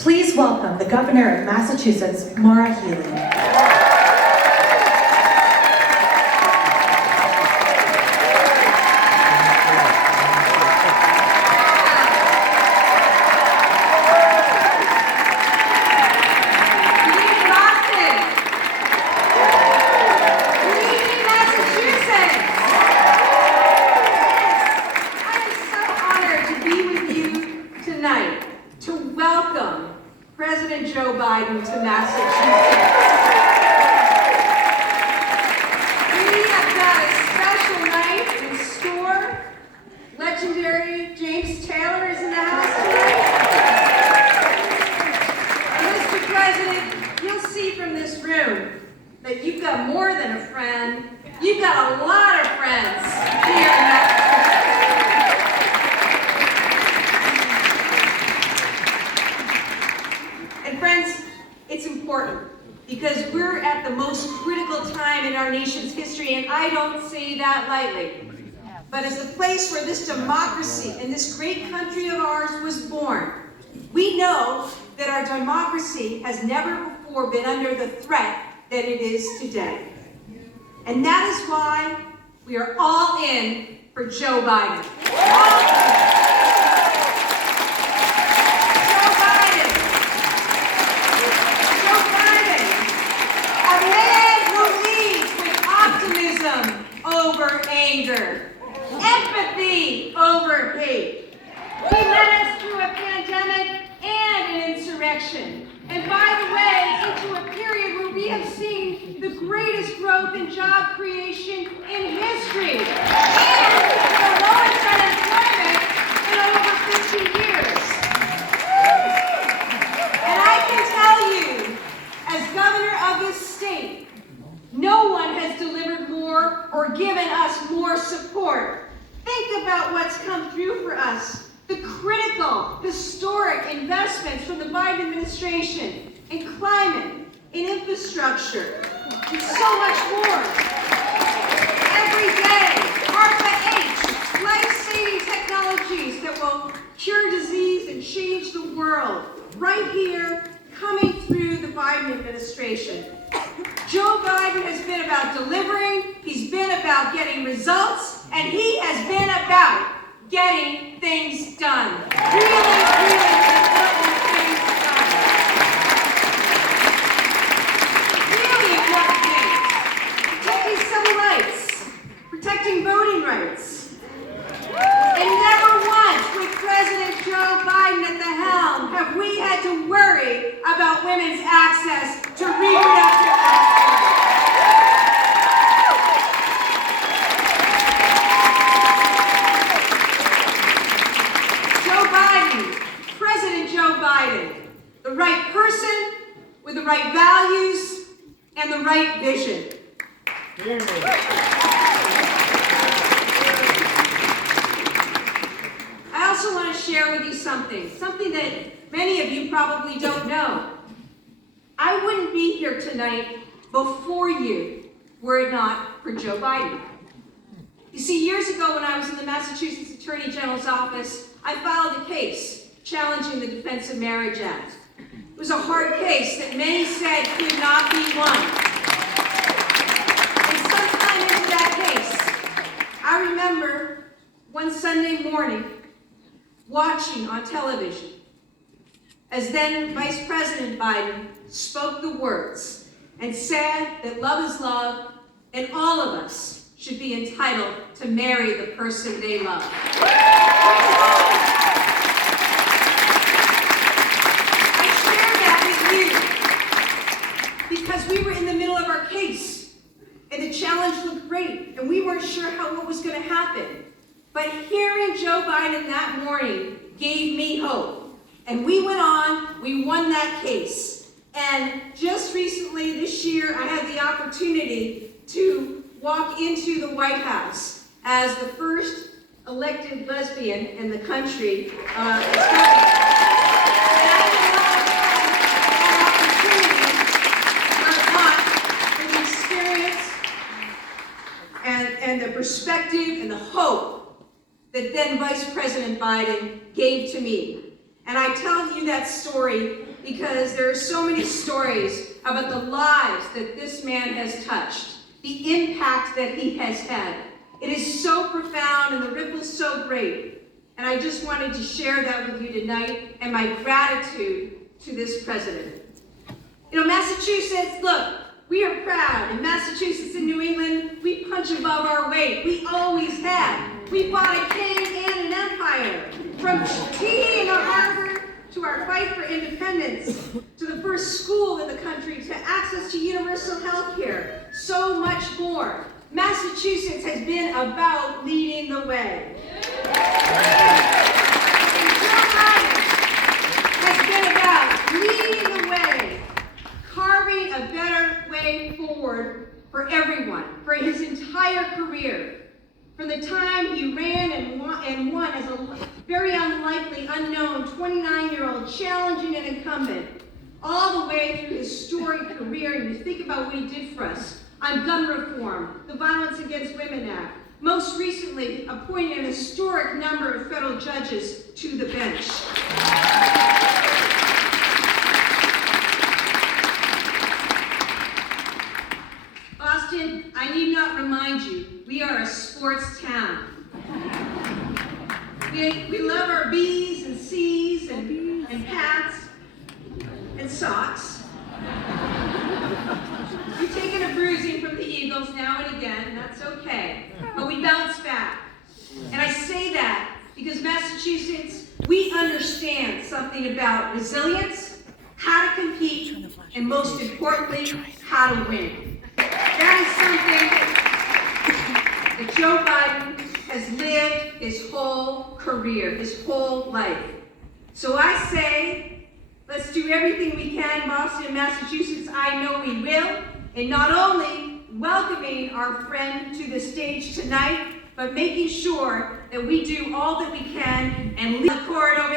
Please welcome the Governor of Massachusetts, Maura Healey. President Joe Biden to Massachusetts. We have got a special night in store. Legendary James Taylor is in the house tonight. Mr. President, you'll see from this room that you've got more than a friend. You've got a lot of friends here in Massachusetts. Friends, it's important because we're at the most critical time in our nation's history, and I don't say that lightly. But as the place where this democracy and this great country of ours was born, we know that our democracy has never before been under the threat that it is today. And that is why we are all in for Joe Biden. Over anger, empathy over hate. He led us through a pandemic and an insurrection. And by the way, into a period where we have seen the greatest growth in job creation in history and the lowest unemployment in over 50 years. And I can tell you, as governor of this state, no one has delivered more or given us more support. Think about what's come through for us. The critical, historic investments from the Biden administration in climate, in infrastructure, and so much more. Every day, ARPA-H, life-saving technologies that will cure disease and change the world, right here, coming through the Biden administration. Joe Biden has been about delivering, he's been about getting results, and he has been about getting things done. Really, really important things done. Really important things. Protecting civil rights, protecting voting rights. And never once with President Joe Biden at the helm have we had to worry about women's access to reproductive rights. The right person with the right values and the right vision. I also want to share with you something that many of you probably don't know. I wouldn't be here tonight before you were it not for Joe Biden. You see, years ago when I was in the Massachusetts Attorney General's office, I filed a case challenging the Defense of Marriage Act. It was a hard case that many said could not be won. And sometime into that case, I remember one Sunday morning watching on television as then Vice President Biden spoke the words and said that love is love and all of us should be entitled to marry the person they love. Because we were in the middle of our case, and the challenge looked great, and we weren't sure what was going to happen. But hearing Joe Biden that morning gave me hope. And we went on, we won that case. And just recently this year, I had the opportunity to walk into the White House as the first elected lesbian in the country. And the perspective and the hope that then Vice President Biden gave to me. And I tell you that story because there are so many stories about the lives that this man has touched, the impact that he has had. It is so profound and the ripple's so great. And I just wanted to share that with you tonight and my gratitude to this president. You know, Massachusetts, look, we are proud. In Massachusetts and New England, we punch above our weight. We always have. We fought a king and an empire. From tea in our harbor to our fight for independence, to the first school in the country, to access to universal health care, so much more. Massachusetts has been about leading the way. And Joe Biden has been about leading the way, carving a better way forward for everyone, for his entire career. From the time he ran and won as a very unlikely, unknown 29-year-old challenging an incumbent, all the way through his storied career, and you think about what he did for us on gun reform, the Violence Against Women Act, most recently appointing an historic number of federal judges to the bench. Boston, I need not remind you, we are a sports town. We love our B's and C's and hats and socks. We've taken a bruising from the Eagles now and again, and that's okay. But we bounce back. And I say that because Massachusetts, we understand something about resilience, how to compete, and most importantly, how to win. That is something that Joe Biden has lived his whole career, his whole life. So I say, let's do everything we can, Boston and Massachusetts. I know we will. And not only welcoming our friend to the stage tonight, but making sure that we do all that we can and lead the corridor.